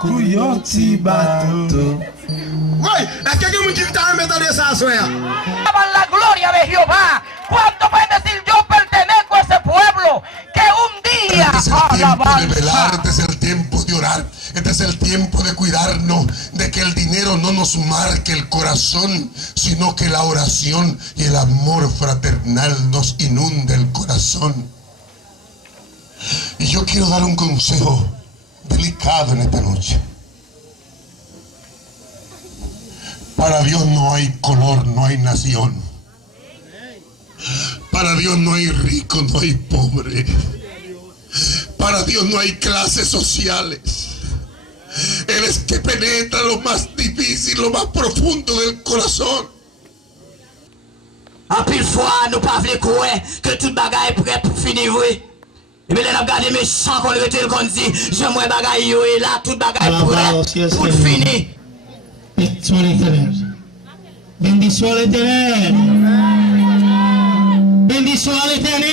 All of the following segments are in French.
couillon ti bateau. Oui, est-ce que quelqu'un qui t'a remettre de ça, soya? La gloria de Jehová. ¿Cuánto pueden decir yo pertenezco a ese pueblo que un día Este es el tiempo de velar, alabanza? este es el tiempo de orar, este es el tiempo de cuidarnos, de que el dinero no nos marque el corazón, sino que la oración y el amor fraternal nos inunde el corazón. Y yo quiero dar un consejo delicado en esta noche. Para Dios no hay color, no hay nación. Para Dios no hay rico, no hay pobre. Para Dios no hay clases sociales. Él es que penetra lo más difícil, lo más profundo del corazón. En pile fois, nous pas voulons croire que tout bagaille est prêt pour finir, oui. Et bien, là, regardez méchant qu'on le rete qu'on dit, j'aimerais bagaille, et là, tout bagaille est prêt pour finir. Bendición al Eterno. Bendición al Eterno. Bendición al Eterno.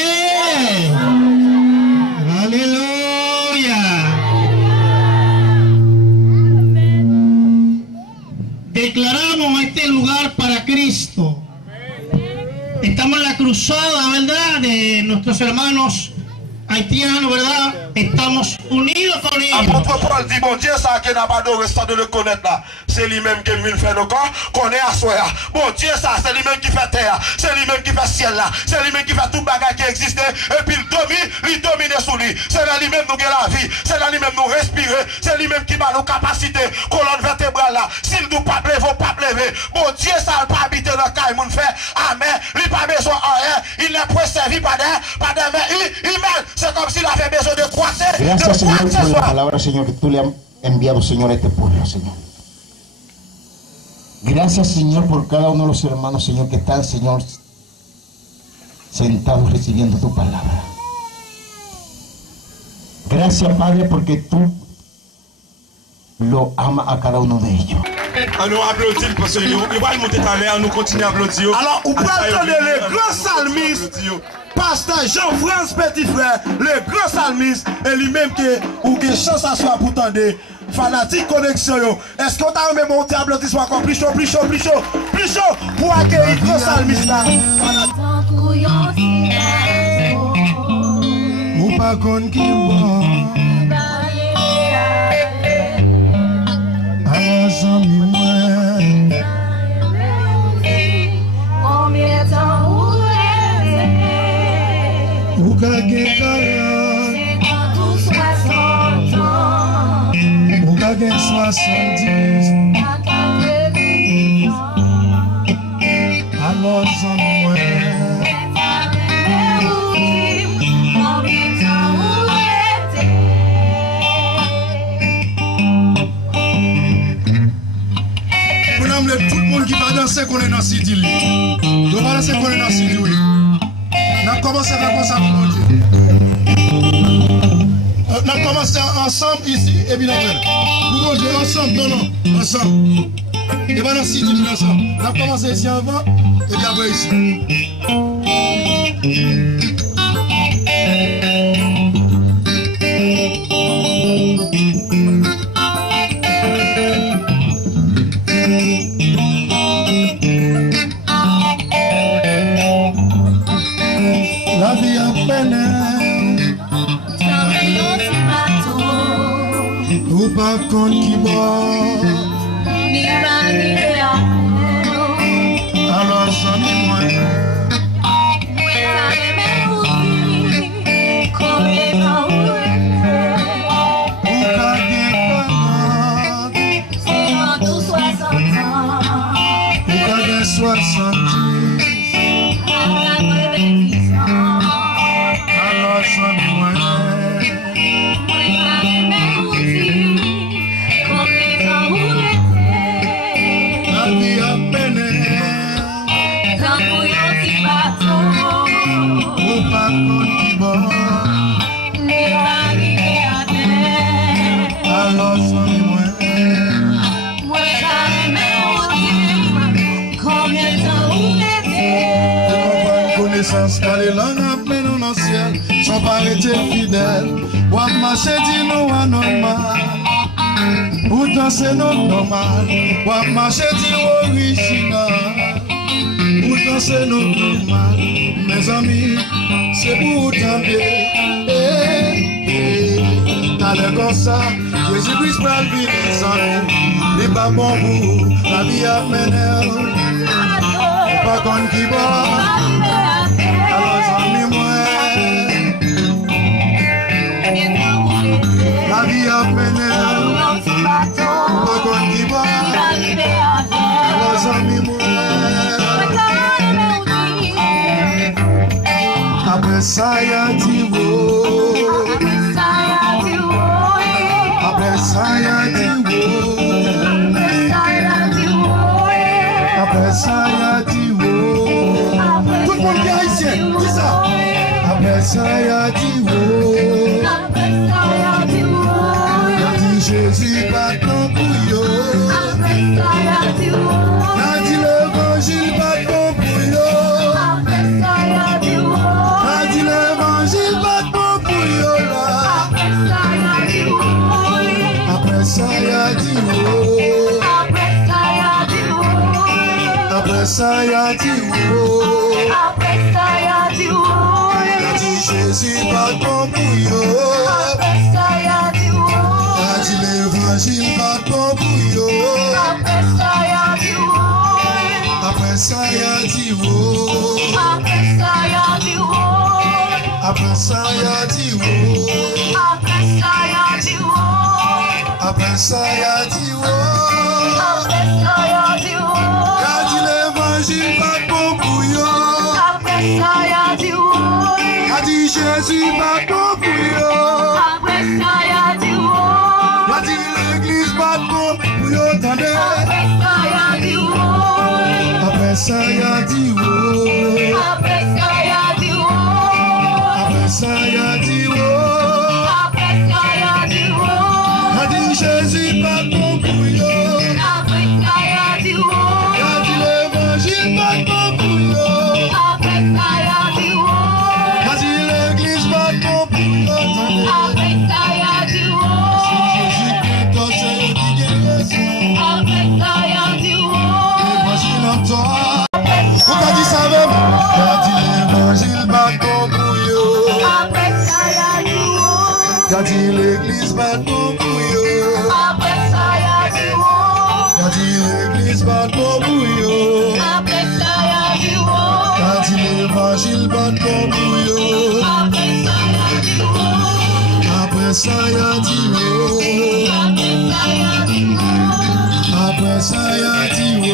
Aleluya. Declaramos este lugar para Cristo. Estamos en la cruzada, ¿verdad? De nuestros hermanos haïtianos, ¿verdad? Estamos unidos con ellos. Apôtre Paul dit, bon Dieu, ça qui n'a pas de restant de le connaître là. C'est lui-même qui vient faire nos corps, qu'on est à soi. Bon Dieu, ça, c'est lui-même qui fait terre, c'est lui-même qui fait ciel là, c'est lui-même qui fait tout bagage qui existe, et puis il domine sous lui. C'est là lui-même nous avons la vie, c'est là lui-même nous respirer, c'est lui-même qui a nos capacités, colonne vertébrale là. S'il nous pas lever, pas lever. Bon Dieu, ça n'a pas habité dans le cas, il nous fait. Amen. Il n'a pas besoin de rien, il n'est pas servi par des mains. C'est comme s'il avait besoin de croître. Gracias, Señor, por la palabra, Señor, que tú le has enviado, Señor, a este pueblo, Señor. Gracias, Señor, por cada uno de los hermanos, Señor, que están, Señor, sentados recibiendo tu palabra. Gracias, Padre, porque tú lo amas a cada uno de ellos. Nous applaudissons parce qu'il va monter à l'air, nous continuons à applaudir. Alors, on peut entendre les grands salmistes, Pasteur Jean-France Petit Frère, le grand salmiste, et lui-même qui a une chance à soi pour tendre fanatique connexion. Est-ce qu'on t'a même monté applaudissement encore plus chaud, plus chaud, plus chaud, plus chaud pour accueillir le grand salmiste là? Ou pas qu'on qui bon. Tout le monde qui va danser qu'on est dans ce deal. On va danser qu'on est dans ce deal. On a commencé à faire comme ça pour mon Dieu. On a commencé ensemble ici et puis après. Pour mon Dieu, ensemble, non, ensemble. Et bien dans ce deal ensemble. On a commencé ici avant et puis après ici. Ou pas qu'on qui boit. Alors ça me moyen. Car les langues appelées dans le ciel sont pas arrêtées fidèles. Ou à marcher, dis-nous à normal. Pourtant c'est non normal, ou marcher dit original. Pourtant c'est non normal, mes amis, c'est pour t'aider. T'as l'air comme ça, Jésus-Christ va le vivre sans nous. Il pas bon pour la vie à mener. Pas qu'on qui va, alors amis moi. La vie à mener. Pas qu'on qui va, alors amis moi. Après ça y'a dit oh. Après ça y'a dit oh. Après ça y'a dit oh. Tout le monde qui est ici, dis ça. Après ça y'a dit oh. Y'a dit Jésus pas ton bouillon. Y'a dit l'évangile pas ton bouillon. Y'a dit l'évangile pas ton bouillon là. Après ça y'a dit oh. Après ça y'a dit oh. Y'a dit Jésus pas ton bouillon. Y'a dit l'évangile pas ton bouillon. Après ça y'a dit oh. Après ça y'a dit oh. Après ça y'a dit oh. Y'a dit l'évangile pas ton bouillon. Y'a dit Jésus pas ton bouillon. Y'a dit l'église pas ton bouillon. Attendez. Après ça y'a dit oh. Après ça y'a dit oh. Y'a dit Jésus pas ton bouillon. Y'a dit l'évangile pas ton bouillon. Y'a dit l'église pas ton bouillon. Si Jésus qui t'en sait qui guérison. L'évangile en toi. Pourquoi dis ça même? Y'a dit l'évangile pas ton bouillon. Y'a dit l'église pas ton bouillon. Y'a dit l'église pas ton bouillon. Y'a dit l'évangile pas ton bouillon. Après ça y'a dit oh. Après ça y'a dit oh.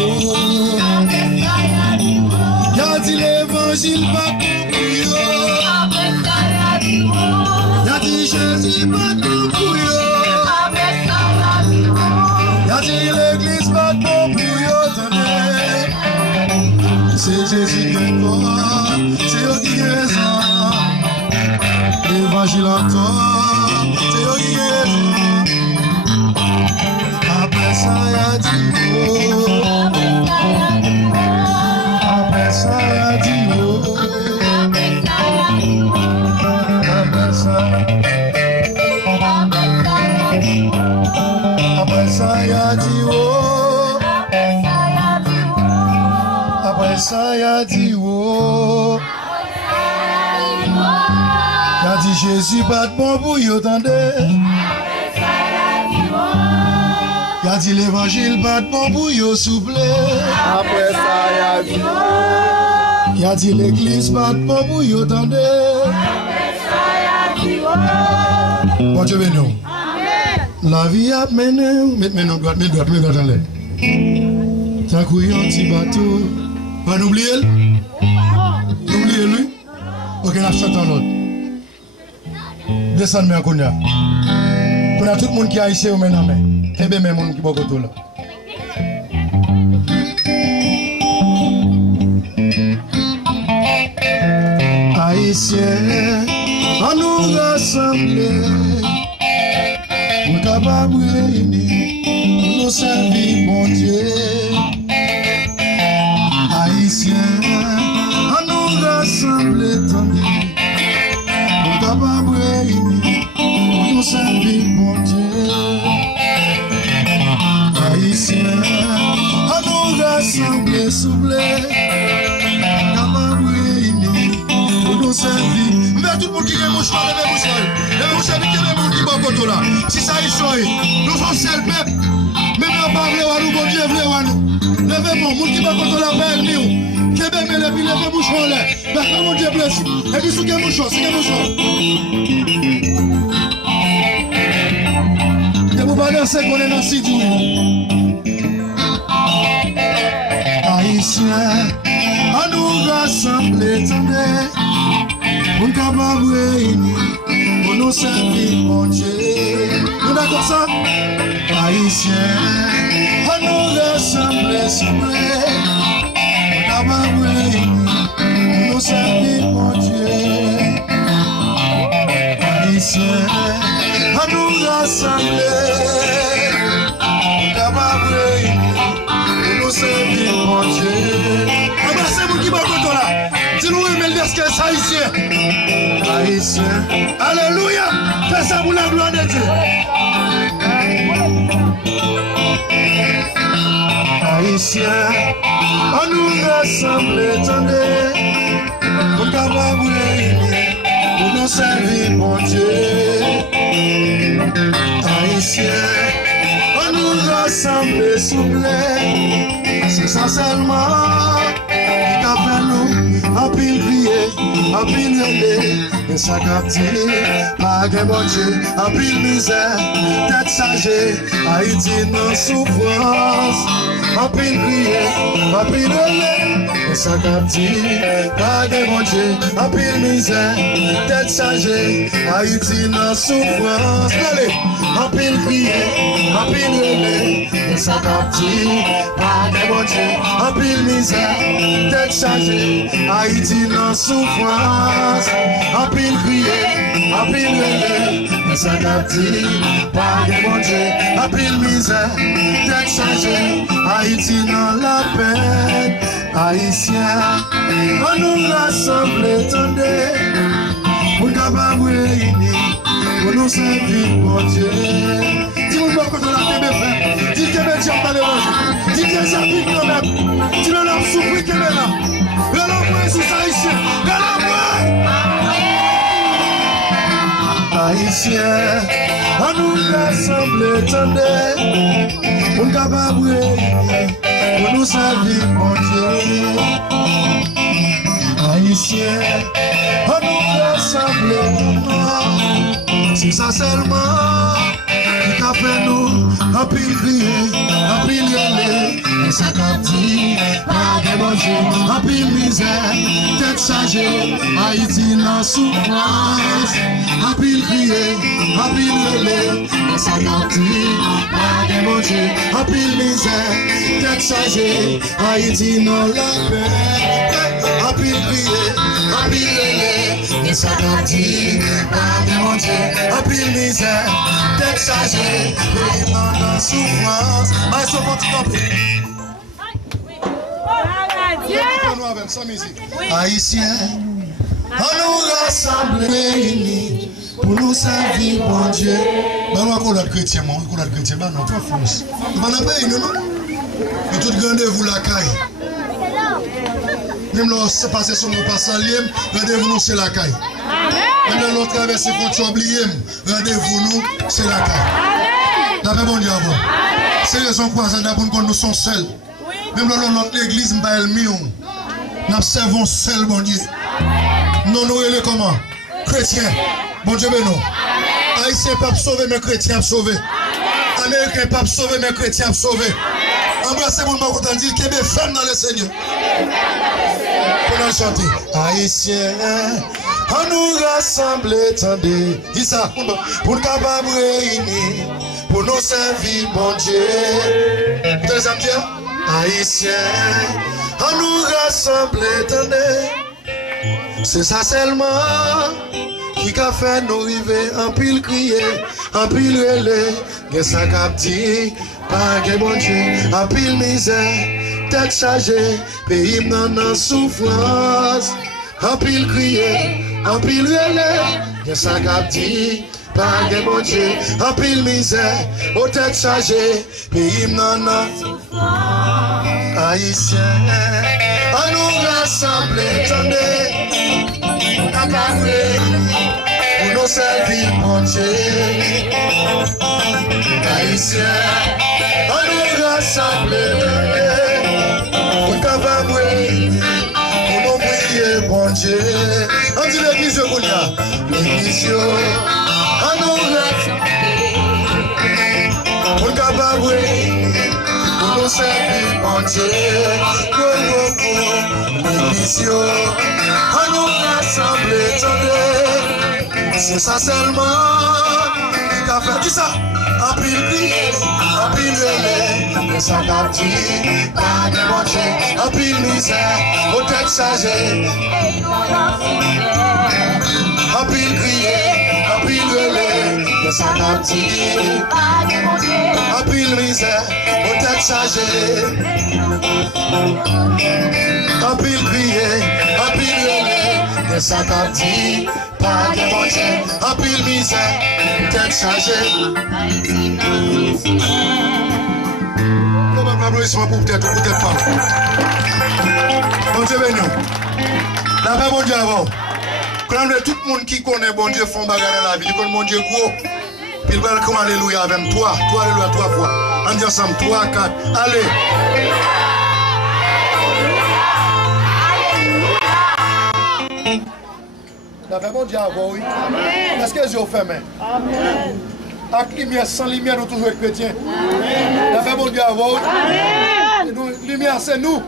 Y'a dit l'évangile pas ton bouillon. Y'a dit Jésus pas ton bouillon. Y'a dit l'église pas ton bouillon. C'est Jésus qui est toi, c'est eux qui guérissent. L'évangile en toi, c'est eux qui guérissent. Après ça y'a dit oh. Après ça y'a dit oh. Après ça y'a dit oh. Après ça y'a dit oh. Y'a dit Jésus pas de bon bouillon, attendez. Y'a dit l'évangile pas de bon bouillon, souple. Après ça y'a dit oh. Y'a dit l'église pas de bon bouillon, attendez. Bon Dieu béni. La vie a mené, mettez droite en l'air. T'as couillé un petit bateau. Pas n'oublier? N'oubliez lui? Ok, on a chanté un autre. Descendez à Kounia. On a tout le monde qui a ici au maintenant. Et bien, même monde qui est beaucoup là. Haïtiens, on nous rassembler. Pour capable réunir, pour nous servir, bon Dieu. Haïtiens, on nous rassembler, pour capable réunir, pour nous servir, bon Dieu. souple, capable réuni, pour nous servir. Mais tout le monde qui est mouchoir, levez mouchoir. Levez mouchoir, qui est le monde qui va côté là. Si ça est choisi, nous sommes seuls peuple. Même en parler, nous, bon Dieu, nous. Levez mon monde qui va côté là, belle, nous. Qui est bien, mais levez mouchoir là. Mais quand mon Dieu blesse. Et puis, sous quel mouchoir, c'est quel mouchoir. Et vous pas danser qu'on est dans le site. Haïtiens, à nous rassembler, attendez, pour nous capables réunir, pour nous servir, mon Dieu. Nous d'accord ça? Haïtiens, à nous rassembler, s'il vous plaît, pour nous capables réunir, pour nous servir, mon Dieu. Haïtiens, à nous rassembler, pour nous capables réunir, servir mon Dieu. Embrassez-vous qui va côté là. Dis-nous aimez le verset haïtien. Haïtien. Alléluia. Fais ça pour la gloire de Dieu. Haïtien. On nous rassemble, attendez. Pour capables réunir. Pour nous servir mon Dieu. Haïtien. On nous rassemble, s'il vous plaît. C'est ça seulement qui a fait nous, à pile crier, à pile relais, et ça captive, pas de bon Dieu, à pile misère, tête sagée, Haïti non souffrance, à pile crier, à pile relais, et ça captive, pas de bon Dieu, à pile misère, tête sagée, Haïti non souffrance, allez, à pile crier, à pile relais, et ça captive, pas de bon Dieu, en pile misère, tête chargée, Haïti dans souffrance, en pile crier, en pile relais, et ça captive, pas de bon Dieu, en pile misère, tête chargée, Haïti dans la peine, Haïtiens, on nous rassemble, attendez, pour nous capables réunir, pour nous servir, mon Dieu. Dis-moi quand on a TB frère, dis que mes dieux dans l'évangile, dis que j'ai appris quand même, dis le l'homme souffrir que là, le l'homme sous ça ici, le l'homme haïtien, on nous rassemble, attendez, pour nous capables réunir, pour nous servir, mon Dieu. Haïtien, on nous rassemble, c'est ça seulement. Qui a fait nous, a pile crier, a pile gueuler, et ça captive, pas de bon Dieu, a pile misère, tête sagée, Haïti dans souffrance, a pile crier, a pile gueuler, et ça captive, pas de bon Dieu, a pile misère, tête sagée, Haïti dans la paix, a pile crier, a pile gueuler, et ça captive, pas de bon Dieu, a pile misère, tête sagée, pays dans la souffrance. Mais ça va tout Haïtiens, on nous rassemble réunis pour nous servir, mon Dieu. Ben, moi, qu'on a de chrétien, moi, qu'on a de chrétien, ben, non, pas France. Ben, on a payé, non? Et tout rendez-vous la caille. Même là, c'est passé sur mon passage, rendez-vous nous, c'est la caille. Même l'autre traverse les frontières, oubliez, rendez-vous nous, c'est la caille. La paix, bon Dieu, avant. C'est raison quoi, ça d'abord quand nous sommes seuls. Même dans notre église, nous nous servons seuls, bon Dieu. Nous nous relèvons comment? Chrétiens. Bon Dieu, ben non. Haïtiens pas sauver, mais chrétiens sauver. Américains pas sauver, mais chrétiens sauver. Embrassez mon bon côté, dit qu'il y a des femmes dans le Seigneur. Pour nous chanter. Haïtiens. On nous rassemble, attendez, dis ça, pour nous capables réunir, pour nous servir, mon Dieu. Vous allez dire, Haïtiens, on nous rassemble, attendez, c'est ça seulement qui a fait nous arriver en pile crier, en pile relais, que ça captive, pas que bon Dieu, en pile misère, tête chargée, pays dans la souffrance, en pile crier. En pile relais, que ça captive, pas de bon Dieu, en pile misère, aux têtes chargées, pays non. Haïtiens, à nous rassembler, attendez, à camper, pour nous servir, mon Dieu. Haïtiens, à nous rassembler, pour capables, pour nous prier, bon Dieu. On dit l'église de Bounia, l'église, à nous rassembler, pour capables, pour nous servir, mon Dieu. L'église, à nous rassembler, attendez, c'est ça seulement qui a fait. Dis ça. En pile prier, en pile relais, ça captive, pas de manger, en pile misère, au tête sagée. En pile prier, en pile relais, ça captive, pas de manger, en pile misère, au tête sagée. En pile prier, en pile relais, ça captive, pas de manger, en pile misère, tête chargée. Comment l'applaudissement pour peut-être ou peut-être pas. Bon Dieu béni. La paix bon Dieu avant. Quand tout le monde qui connaît bon Dieu font bagarre dans la vie, il connaît bon Dieu gros. Puis il va dire alléluia avec toi, alléluia 3 fois. On dit ensemble 3, 4, allez. La paix bon Dieu avant, oui. Est-ce que les yeux fermés? Amen. Avec lumière, sans lumière, nous toujours chrétiens. La paix bon Dieu avant, oui. Lumière, c'est nous.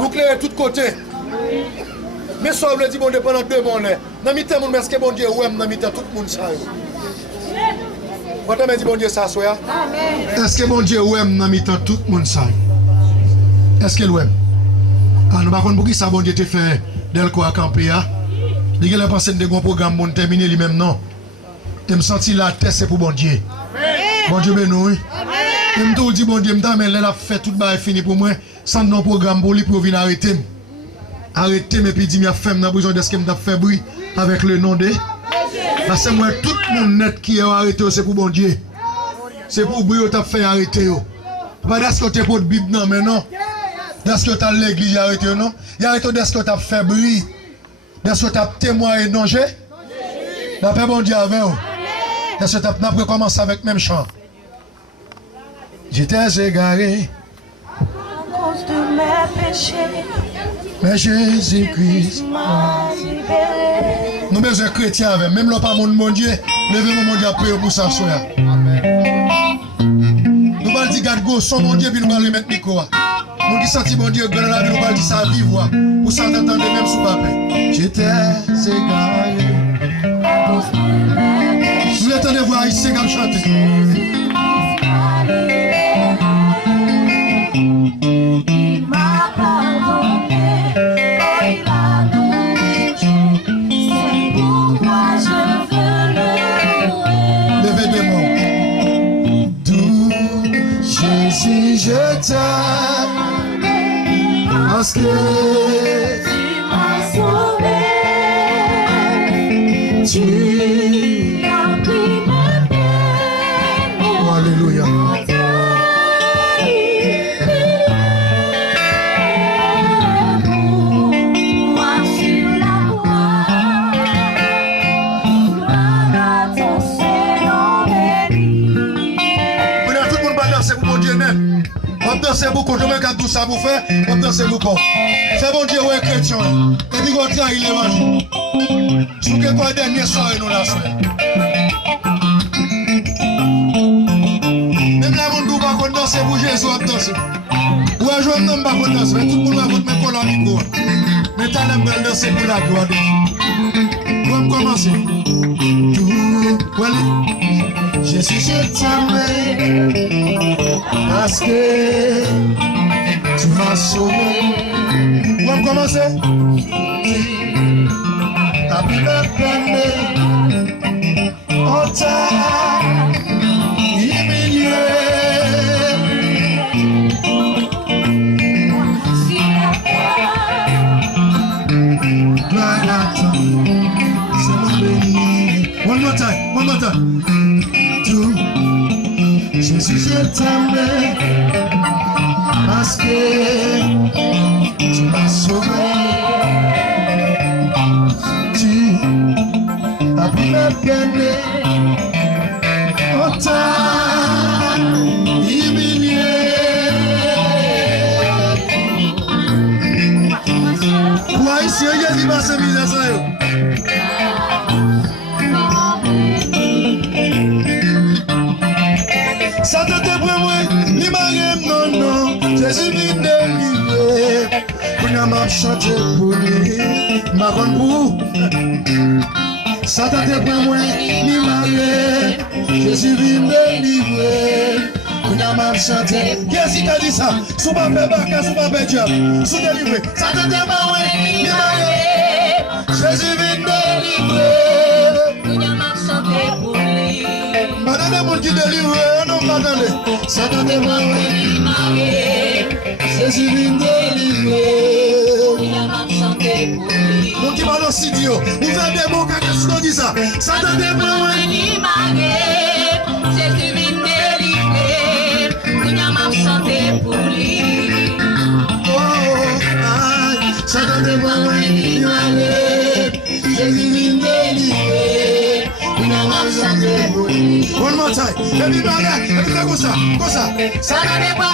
Nous clairons de tous côtés. Mais ça, on le dit, bon Dieu, pendant 2 mois, dans le temps, est-ce que bon Dieu, ouais, dans le temps, tout le monde ça. Quand on dit bon Dieu, ça, soya. Est-ce que bon Dieu, ouais, dans le temps, tout le monde ça. Est-ce que ouais? Ah, nous ne savons pas pour qui ça, bon Dieu, te fait dès quoi camper. Il y a pensé de un programme pour terminer lui-même, non. Je me sens la tête, c'est pour bon Dieu. Bon Dieu, ben oui. Je me dis, bon Dieu, mais elle a fait tout le fini pour moi, sans non programme pour lui pour venir arrêter. Arrêter, mais puis dire, femme, n'a besoin de ce que je fait bruit avec le nom de. Parce que moi, tout le monde net qui est arrêté, c'est pour bon Dieu. C'est pour bruit que tu as fait arrêter. Pas parce que tu es pour le Bible, non, mais non. Parce que tu as l'église arrêté, non. Il y a arrêté parce que tu as fait bruit. Est-ce que tu as témoigné danger? La paix bon Dieu avec vous. Est-ce que tu as recommencé avec le même chant? J'étais égaré à cause de mes péchés. Mais Jésus-Christ m'a libéré. Nous sommes chrétiens avec, même là pas mon Dieu, levez mon Dieu à prier pour ça. Nous allons dire, garde son mon Dieu, puis nous allons remettre Nico. Nous qui senti mon Dieu, nous allons dire ça vivre. Pour ça, t'entendez même sous papier. J'étais égaré. Vous attendez voir ici comme chanter. Il m'a pardonné, oh il a donné Dieu. C'est pourquoi je veux le louer. Levez des mots. D'où Jésus, je t'aime. Parce que tu m'as sauvé. Tu as pris ma peine. Oh, alléluia. Moi sur la croix, ton Seigneur béni. Tout le monde va danser pour mon Dieu net. On va danser beaucoup, je vais tout ça pour faire, on va danser beaucoup. C'est bon Dieu, ouais, chrétien. Et puis on tient, il est mangé. Sous que quoi dernier soir, nous la soirée. Même là, on ne va pas danser pour Jésus, on va danser. Ouais, je ne vais pas danser, mais tout le monde va votre mettre la micro. Mais t'as l'air de danser pour la gloire de Dieu. On va commencer. Tout, voilà. Jésus, je t'aime parce que tu m'as sauvé. On va commencer. T'as pris la peine, on t'a humilié. Gloire à toi, c'est mon béni. One more time. Tout, Jésus, je t'aime parce que gagné. On t'a humilié. Pourquoi ici, il y a des masses de misère, ça y est. Ça te déprime, il m'a non, non, Jésus vient délivrer. On a m'a chanté pour lui, m'a pour. Ça te déprime, il m'a Jésus vient délivrer. On a m'a chanté. Qu'est-ce qui t'a dit ça? Sous ma bébé, sous ma bébé, sous délivré. Ça te déprime, il m'a Jésus vient délivrer. On a m'a chanté pour lui. Madame le monde qui délivre, non pas d'aller. Ça t'a démarré, Jésus vient délivrer. Il a m'a chanté pour lui. Donc il va lancer Dieu. Vous avez des mots quand on dit ça. Ça t'a démarré, Jésus vient délivrer. Il a m'a chanté pour lui. Oh, ça t'a démarré, Jésus vient délivrer. One more time. Everybody, everybody go ça. Ça n'a pas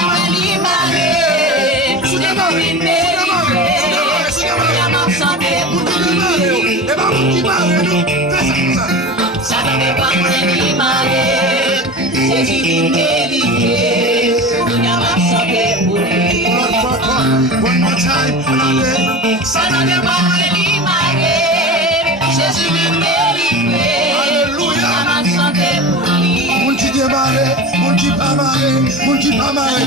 one more time. Ça n'a pas mon qui pas marré.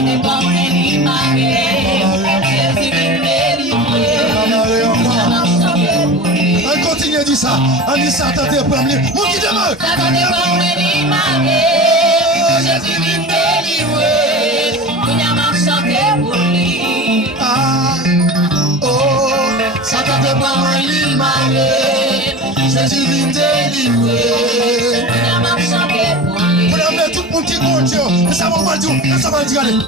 On continue à dire ça. On dit ça, t'as des problèmes. Mon qui démarre. Jésus vient délivrer. On a chanté pour lui. Ah, oh, ça t'a des problèmes. Jésus vient délivrer. On a chanté pour lui. Tout le monde qui compte, et ça va dire, allez.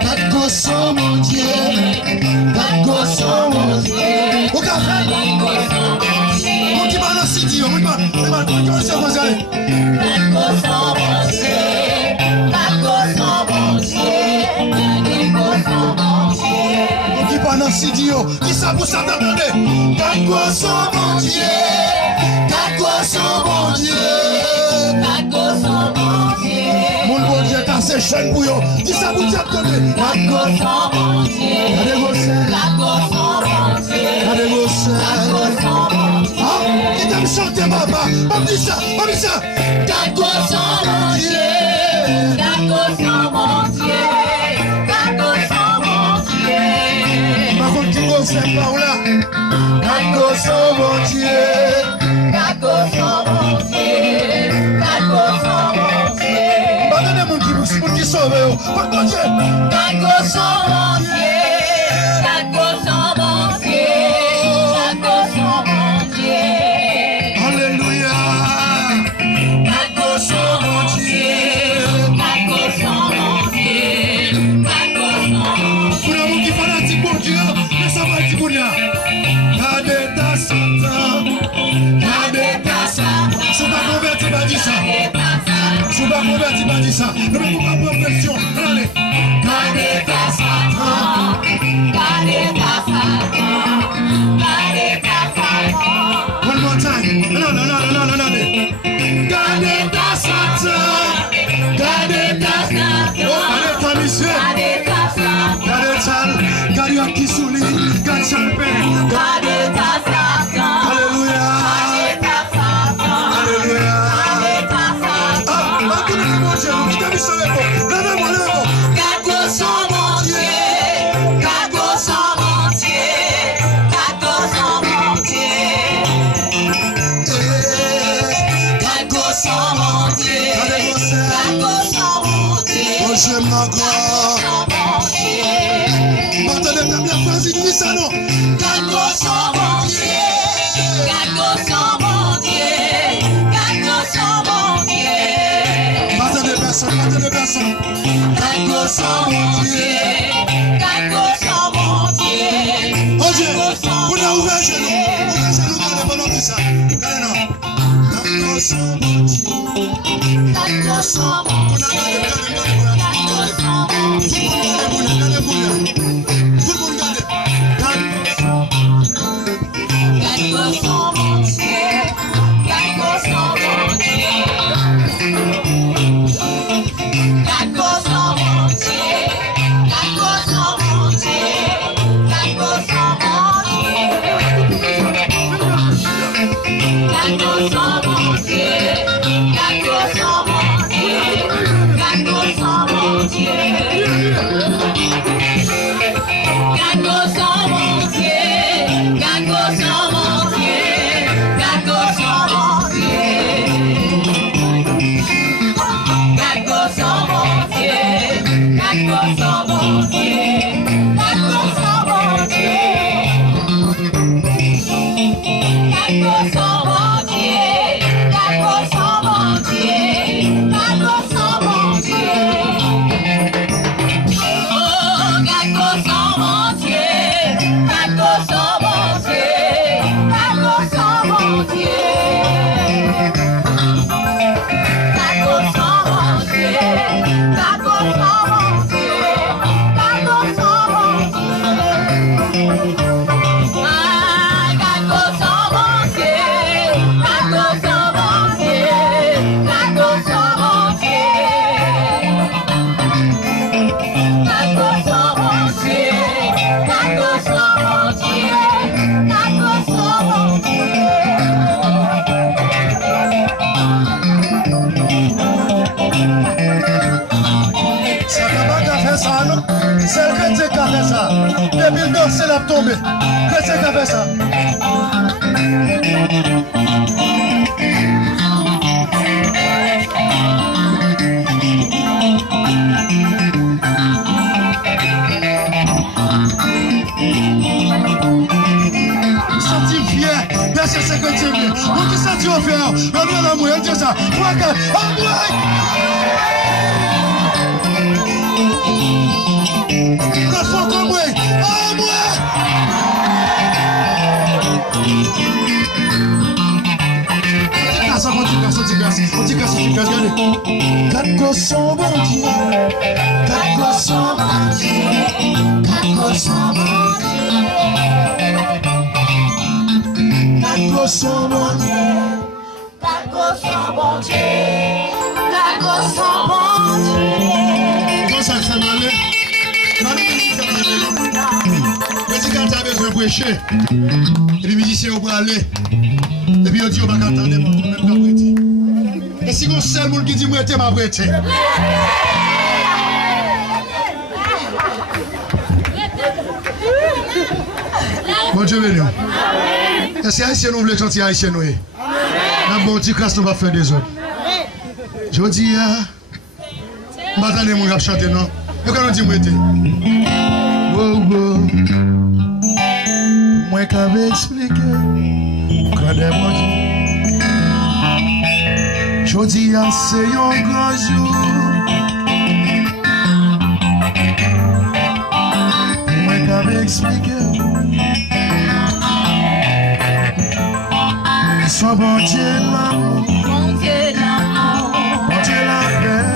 Quatre gossons, mon Dieu. Au café. Mon qui va dans ce Dieu, mon qui va dans ce Dieu. Quatre gossons, mon Dieu. Mon qui va dans ce Dieu, qui ça vous s'attendez? Quatre gossons, mon Dieu. Mon bon Dieu, t'as ces chaînes pour eux. Dis ça vous t'attendez. Ah, il t'a chanté, papa. On dit ça. Par contre, tu vois, c'est par là. Mon Dieu. Madame mon qui sauve, pas de Dieu. Alléluia. Pour l'amour qui fanatique pour Dieu, mais ça va être pour nous. Gardez ta santé. Si vous ne convertissez pas, dis ça. Si vous ne convertissez pas, dis ça. Ne me faites pas pression. Allez. Gardez ta santé. One more time. Non. Gardez ta santé. Oh, allez, ta mission. Gardez qui sourit. Gardez champagne. Alléluia. J'aime ma gloire. Maintenant, la première phrase, il dit ça, non? Maintenant, des personnes. Oh Dieu, vous l'avez ouvert chez nous. Ouvert chez nous, dans le ballon de ça. C'est la tombée. Qu'est-ce qui a fait ça? Senti fier, merci ce que tu veux. On te senti au fier. On est l'amour, on dit ça. Quatre gosses bon Dieu, quatre gosses bon Dieu, quatre gosses bon Dieu, quatre gosses bon Dieu, quatre gosses bon Dieu, quatre gosses bon Dieu. Comment ça fait mal? Petit quand a besoin de prêcher, et puis musicien au bras aller, et puis on dit on va attendre même pas prêter. Et si on seul monde qui dit moi t'es ma prêté. Bon Dieu béni. Est-ce que haïtien nous voulons chanter haïtien nous? Amen. Bon Dieu grâce nous va faire des autres. Je dis m'attendez mon gars chanter non. Et quand on dit moi t'es. Moi qu'avais expliqué quand des mots. Jodi a c'est un grand jour. Moi qu'avais expliqué. Son bon Dieu l'amour. Bon Dieu l'amour. Bon Dieu la paix.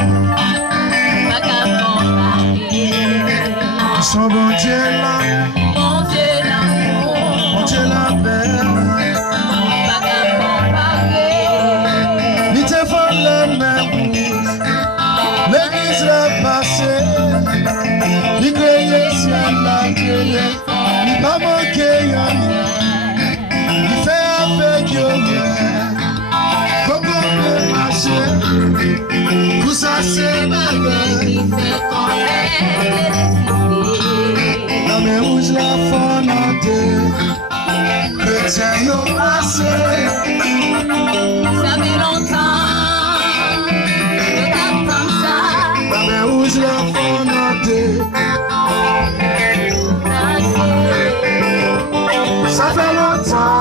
Son bon Dieu l'amour. Bon Dieu l'amour. Bon Dieu la paix. L'église l'a passé, il créait ciel la créé, il va manquer il fait avec comme on peut marcher, tout ça c'est baguette, la mer rouge la fondée, chrétien y'a passé, ça fait longtemps. Rouge la fondée. Ça fait longtemps.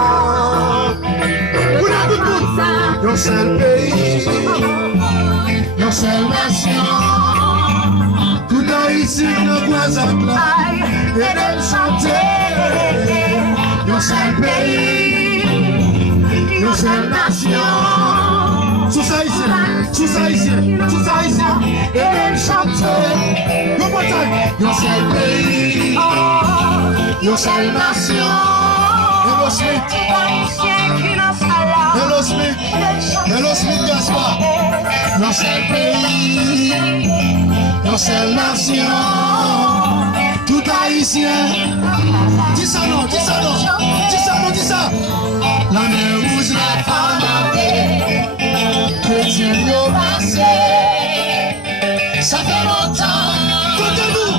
Yon seul pays, yon seule nation. Tout Haïti ne croise à plat et d'elle chanter. Yon seul pays, yon seule nation. Tous haïtiens, tous haïtiens, tous haïtiens. Et même chanter. One more time. Yo seul pays, yo seule nation. Hello Smith, hello Smith, hello Smith Gaspard. Yo seul pays, yo seule nation. Tout haïtien. Dis ça non, dis ça non, dis ça non, dis ça. La mer rouge, la femme chrétien yo passé. Ça fait longtemps. Côté-nous,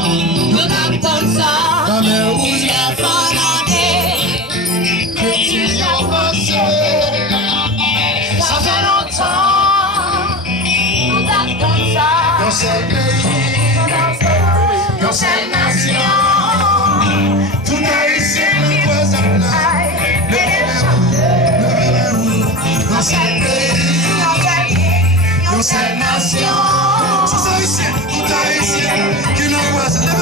nous attendons ça. La mer rouge, la femme chrétien yo passé. Ça fait longtemps. Nous attendons ça. Yo seul pays, yo seule nation. Tout haïtien nous voit en là. Yo seul pays, yo seule nation. Tout haïtien qui nous voit en là.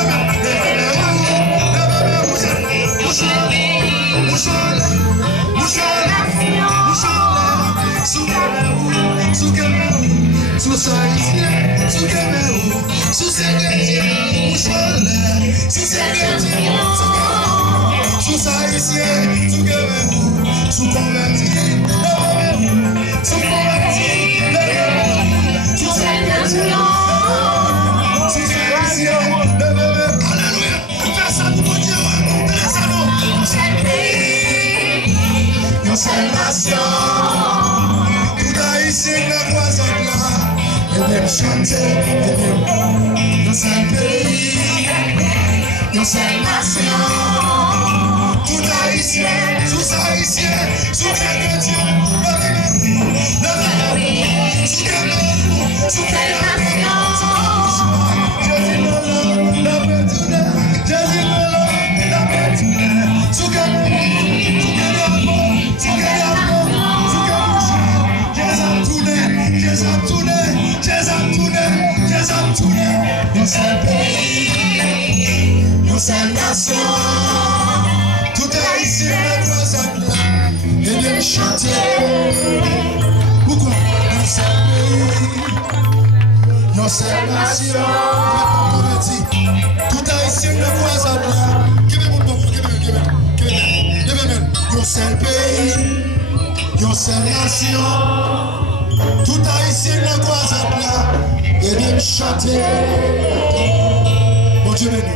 Sous haïtien, sous Cameroun, sous Sénégal, sous haïtien, sous Cameroun, sous converti, sous converti, sous haïtien, alléluia, fais ça pour mon Dieu, fais ça nous, c'est pays, yo seule nation, tout haïtien n'a pas en là. Et même chanter, yo seul pays, yo seule nation. Tout haïtien, sous chrétien, sous Cameroun, sous nation. Jésus la paix, sous Cameroun, sous yo seul pays, yo seule nation. Tout haïtien est présent là. Et bien chanter. Pourquoi? Yo seul pays, yo seule nation. Tout haïtien est présent là. Yo seul pays, yo seule nation. Tout haïtien est présent là. Et bien chanter. Bon Dieu béni.